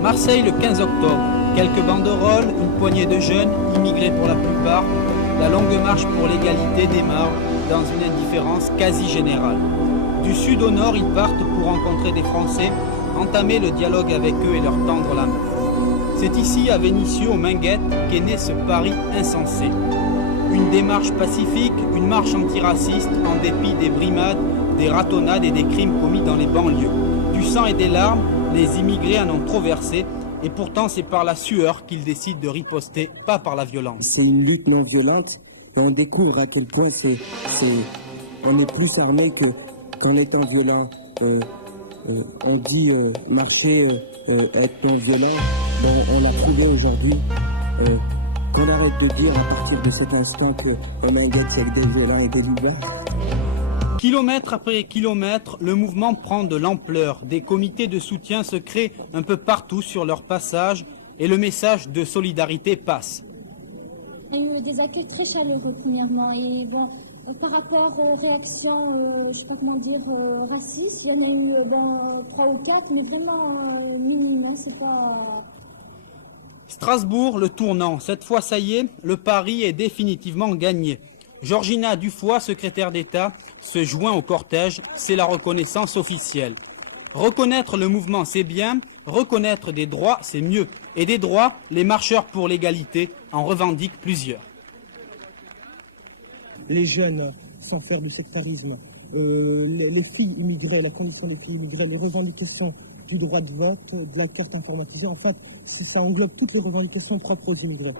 Marseille le 15 octobre. Quelques banderoles, une poignée de jeunes, immigrés pour la plupart. La longue marche pour l'égalité démarre dans une indifférence quasi générale. Du sud au nord, ils partent pour rencontrer des Français, entamer le dialogue avec eux et leur tendre la main. C'est ici, à Vénissieux, aux Minguettes, qu'est né ce pari insensé. Une démarche pacifique, une marche antiraciste, en dépit des brimades, des ratonnades et des crimes commis dans les banlieues. Du sang et des larmes, les immigrés en ont trop versé, et pourtant c'est par la sueur qu'ils décident de riposter, pas par la violence. C'est une lutte non violente, et on découvre à quel point on est plus armé qu'en étant violent. On dit marcher, être non violent. Bon, on l'a trouvé aujourd'hui qu'on arrête de dire à partir de cet instant qu'on indexe avec des violins et des lilas. Kilomètre après kilomètre, le mouvement prend de l'ampleur. Des comités de soutien se créent un peu partout sur leur passage et le message de solidarité passe. Il y a eu des accueils très chaleureux premièrement et bon, par rapport aux réactions, je sais pas comment dire, racistes, il y en a eu 3 ou 4, mais vraiment minime, hein, c'est pas... Strasbourg, le tournant. Cette fois, ça y est, le pari est définitivement gagné. Georgina Dufoy, secrétaire d'État, se joint au cortège. C'est la reconnaissance officielle. Reconnaître le mouvement, c'est bien. Reconnaître des droits, c'est mieux. Et des droits, les marcheurs pour l'égalité en revendiquent plusieurs. Les jeunes, sans faire du sectarisme, les filles immigrées, la condition des filles immigrées, les revendications du droit de vote, de la carte informatisée, en fait, ça englobe toutes les revendications propres aux immigrés.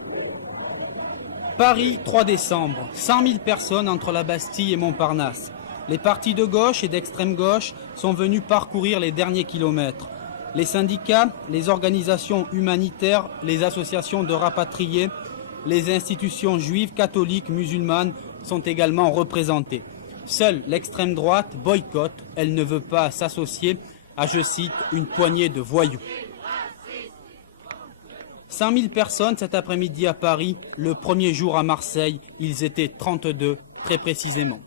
Paris, 3 décembre, 100 000 personnes entre la Bastille et Montparnasse. Les partis de gauche et d'extrême gauche sont venus parcourir les derniers kilomètres. Les syndicats, les organisations humanitaires, les associations de rapatriés, les institutions juives, catholiques, musulmanes sont également représentées. Seule l'extrême droite boycotte, elle ne veut pas s'associer à, je cite, une poignée de voyous. 100 000 personnes cet après-midi à Paris, le premier jour à Marseille, ils étaient 32 très précisément.